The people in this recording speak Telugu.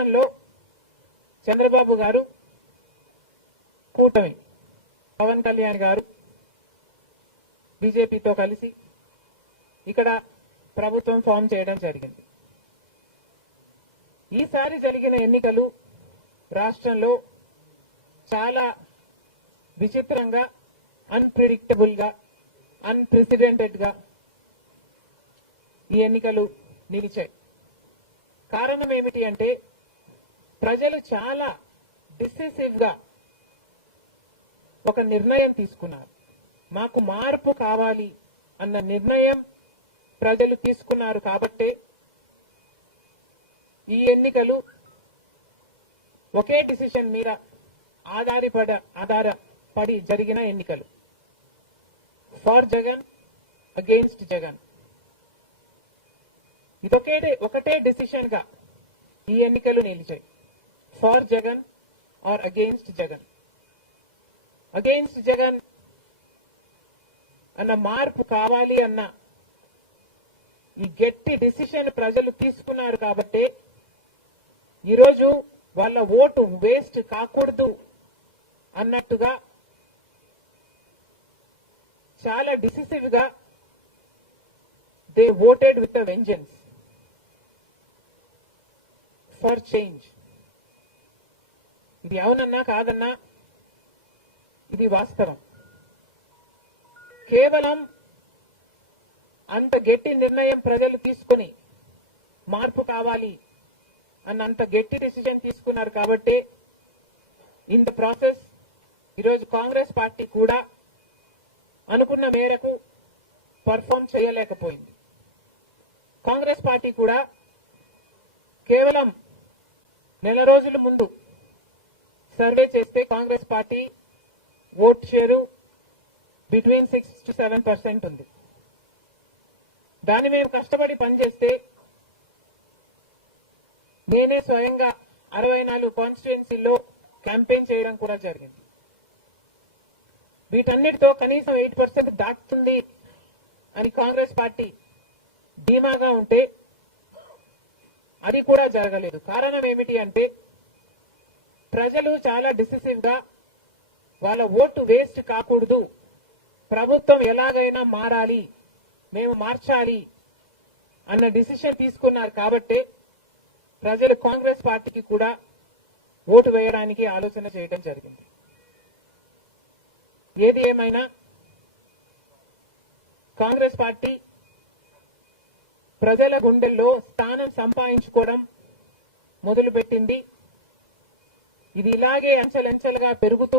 రాష్ట్రంలో చంద్రబాబు గారు కూటమి పవన్ కళ్యాణ్ గారు బీజేపీతో కలిసి ఇక్కడ ప్రభుత్వం ఫామ్ చేయడం జరిగింది. ఈసారి జరిగిన ఎన్నికలు రాష్ట్రంలో చాలా విచిత్రంగా, అన్ప్రెడిక్టబుల్ గా, అన్ప్రెసిడెంటెడ్ గా ఈ ఎన్నికలు నిలిచాయి. కారణం ఏమిటి అంటే ప్రజలు చాలా డిసిసివ్ గా ఒక నిర్ణయం తీసుకున్నారు. మాకు మార్పు కావాలి అన్న నిర్ణయం ప్రజలు తీసుకున్నారు కాబట్టే ఈ ఎన్నికలు ఒకే డిసిషన్ మీద ఆధారపడి జరిగిన ఎన్నికలు. For Jagan, against Jagan. ఒకటే డిసిషన్ గా ఈ ఎన్నికలు నిలిచాయి. For Jagan or against Jagan. Against Jagan అన్న మార్పు కావాలి అన్న ఈ గట్టి డిసిషన్ ప్రజలు తీసుకున్నారు కాబట్టి ఈరోజు వాళ్ళ ఓటు వేస్ట్ కాకూడదు అన్నట్టుగా చాలా డిసిసివ్ గా they voted with a vengeance for change. ఇది అవునన్నా కాదన్నా ఇది వాస్తవం. కేవలం అంత గట్టి నిర్ణయం ప్రజలు తీసుకుని మార్పు కావాలి అన్నంత గట్టి డిసిజన్ తీసుకున్నారు కాబట్టి ఇన్ ద ప్రాసెస్ ఈరోజు కాంగ్రెస్ పార్టీ కూడా అనుకున్న మేరకు పర్ఫార్మ్ చేయలేకపోయింది. కాంగ్రెస్ పార్టీ కూడా కేవలం నెల రోజుల ముందు సర్వే చేస్తే Congress party vote share between 6 to 7% ఉంది. దాన్ని మేము కష్టపడి పనిచేస్తే నేనే స్వయంగా 64 కాన్స్టిట్యుయెన్సీల్లో క్యాంపెయిన్ చేయడం కూడా జరిగింది. వీటన్నిటితో కనీసం 8% దాటుతుంది అని కాంగ్రెస్ పార్టీ ధీమాగా ఉంటే అది కూడా జరగలేదు. కారణం ఏమిటి అంటే ప్రజలు చాలా డిసిసివ్ గా వాళ్ళ ఓటు వేస్ట్ కాకూడదు, ప్రభుత్వం ఎలాగైనా మారాలి, మేము మార్చాలి అన్న డిసిషన్ తీసుకున్నారు కాబట్టి ప్రజలు కాంగ్రెస్ పార్టీకి కూడా ఓటు వేయడానికి ఆలోచన చేయడం జరిగింది. ఏది ఏమైనా కాంగ్రెస్ పార్టీ ప్రజల గుండెల్లో స్థానం సంపాదించుకోవడం మొదలుపెట్టింది. ఇది ఇలాగే అంచెలంచెలుగా పెరుగుతూ